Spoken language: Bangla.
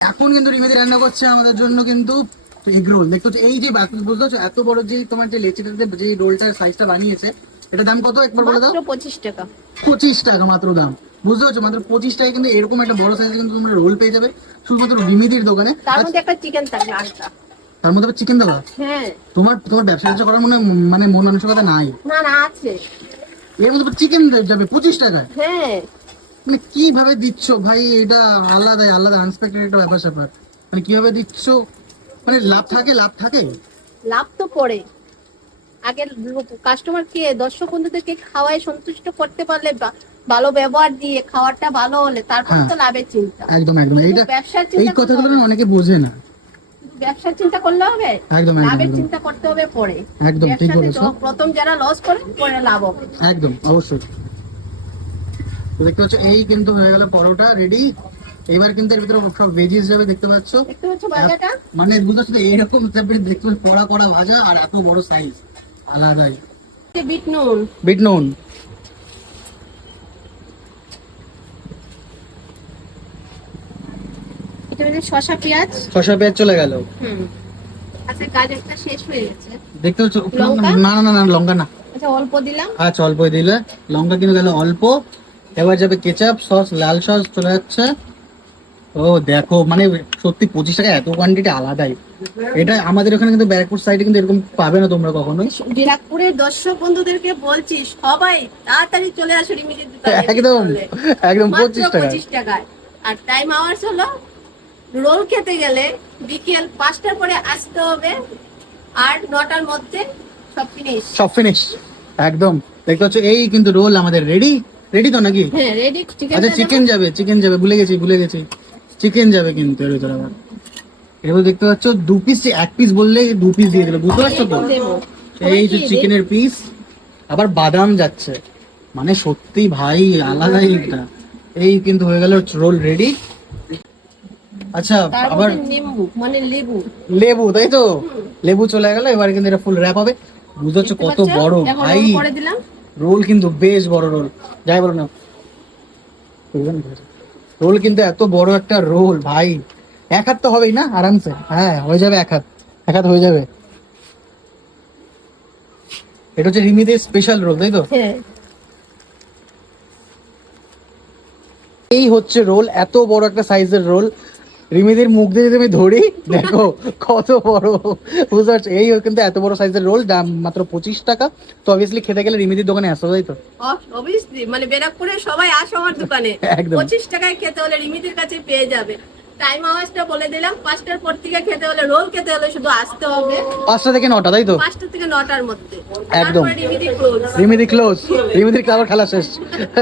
এখন কিন্তু রিমেদি রান্না করছে আমাদের জন্য কিন্তু এগ রোল দেখতে এই যে বুঝতে পারছ? এত বড় যে তোমার যে লেচিটাতে যে রোলটার সাইজটা বানিয়েছে এটা দাম কত একবার বলে দাও? পঁচিশ টাকা। পঁচিশ টাকা মাত্র দাম। বুঝতে পারছ? মাত্র পঁচিশ টাকা কিন্তু এরকম একটা বড় সাইজ কিন্তু তোমরা রোল পেয়ে যাবে। শুধুমাত্র রিমিদির দোকানে। তার মধ্যে একটা চিকেন থাকবে আটটা তার মধ্যে চিকেন দেওয়া? হ্যাঁ। তোমার তোমার ব্যবসা করার মনে মানে মন মানসিকতা নাই। না না আছে। এর মধ্যে চিকেন যাবে পঁচিশ টাকা হ্যাঁ। মানে কীভাবে দিচ্ছ? ভাই এটা আলাদা আলাদা আনএক্সপেক্টেড একটা ব্যাপার স্যাপার। মানে কীভাবে দিচ্ছ? মানে লাভ থাকে লাভ থাকে? লাভ তো পড়ে। আগে কাস্টমার কে দর্শক বন্ধুদেরকে খাওয়ায় সন্তুষ্ট করতে পারলে ভালো ব্যবহার দিয়ে খাওয়ারটা ভালো হলে তারপর হ্যাঁ। তো লাভের চিন্তা। একদম একদম। এইটা ব্যবসার চিন্তা করতে কথাগুলো অনেকে বোঝে না। ব্যবসার চিন্তা করলে হবে? একদম লাভের চিন্তা করতে হবে পরে। একদম ঠিক বলেছ। প্রথম যারা লস করে পরে লাভ হবে। একদম অবশ্যই। দেখতে পাচ্ছ এই কিন্তু হয়ে গেল পরোটা রেডি এবার কিন্তু এর ভিতরে সব ভেজিস যাবে দেখতে পাচ্ছ। মানে বুঝতে পারছ এরকম তারপরে দেখতে পাচ্ছ কড়া কড়া ভাজা আর এত বড় সাইজ আলাদাই। বিট নুন। বিট নুন। শসা পেঁয়াজ। শসা পেঁয়াজ চলে গেল। হুম। আচ্ছা গাজরটা শেষ হয়ে গেছে। দেখতে পাচ্ছ? না না না লঙ্কা না। আচ্ছা অল্প দিলাম। আচ্ছা অল্প দিলে। লঙ্কা কিন্তু গেল অল্প। এবার যাবে কেচাপ সস লাল সস চলে যাচ্ছে। ও দেখো মানে সত্যি পঁচিশ টাকা এত কোয়ান্টিটি আলাদাই। এটা আমাদের ওখানে কিন্তু ব্যারাকপুর সাইডে কিন্তু এরকম পাবে না তোমরা কখনোই। দিনাজপুরের দর্শক বন্ধুদেরকে বলছি সবাই তাড়াতাড়ি চলে আসো রিমিটের দোকানে। একদম একদম পঁচিশ টাকা পঁচিশ টাকায়। আর টাইম আওয়ার্স হলো রোল খেতে গেলে বিকেল পাঁচটার পরে আসতে হবে। আর নটার মধ্যে সব ফিনিশ সব ফিনিশ একদম। দেখতে পাচ্ছ এই কিন্তু রোল আমাদের রেডি রেডি তো নাকি? হ্যাঁ রেডি চিকেন আচ্ছা চিকেন যাবে চিকেন যাবে ভুলে গেছি ভুলে গেছি। চিকেন যাবে কিন্তু এর ভিতরে আবার। এবার দেখতে পাচ্ছ দু পিস এক পিস বললে দু পিস দিয়ে দিল বুঝতে পারছ তো? এই যে চিকেনের পিস আবার বাদাম যাচ্ছে। মানে সত্যি ভাই আলাদাই এটা এই কিন্তু হয়ে গেল রোল রেডি আচ্ছা আবার নিম্বু মানে লেবু। লেবু তাই তো? লেবু চলে গেল এবার কিন্তু এটা ফুল র্যাপ হবে। বুঝতে পারছ কত বড় ভাই। রোল কিন্তু বেশ বড় রোল যাই বলো না। রোল কিন্তু এত বড় একটা রোল ভাই। এক হাত তো হবেই না আরামসে। হ্যাঁ হয়ে যাবে এক হাত। এক হাত হয়ে যাবে। এটা হচ্ছে রিমিদের স্পেশাল রোল তাই তো? হ্যাঁ। এই হচ্ছে রোল এত বড় একটা সাইজের রোল রিমিদের মুখ দিয়ে তুমি ধরি দেখো কত বড়। বুঝতে পারছ? এই কিন্তু এত বড় সাইজের রোল দাম মাত্র পঁচিশ টাকা। তো অবভিয়াসলি খেতে গেলে রিমিদির দোকানে আসো তাই তো? অবভিয়াসলি মানে ব্যারাকপুরে সবাই আসো আমার দোকানে। একদম। পঁচিশ টাকায় খেতে হলে রিমিদের কাছে পেয়ে যাবে। টাইম আওয়ার্সটা বলে দিলাম পাঁচটার পর থেকে খেতে হলে রোল খেতে হলে শুধু আসতে হবে। পাঁচটা থেকে নটা তাই তো? পাঁচটা থেকে নটার মধ্যে। একদম। রিমিতি ক্লোজ রিমিদি ক্লোজ রিমিদির ক্লাবার খেলা শেষ।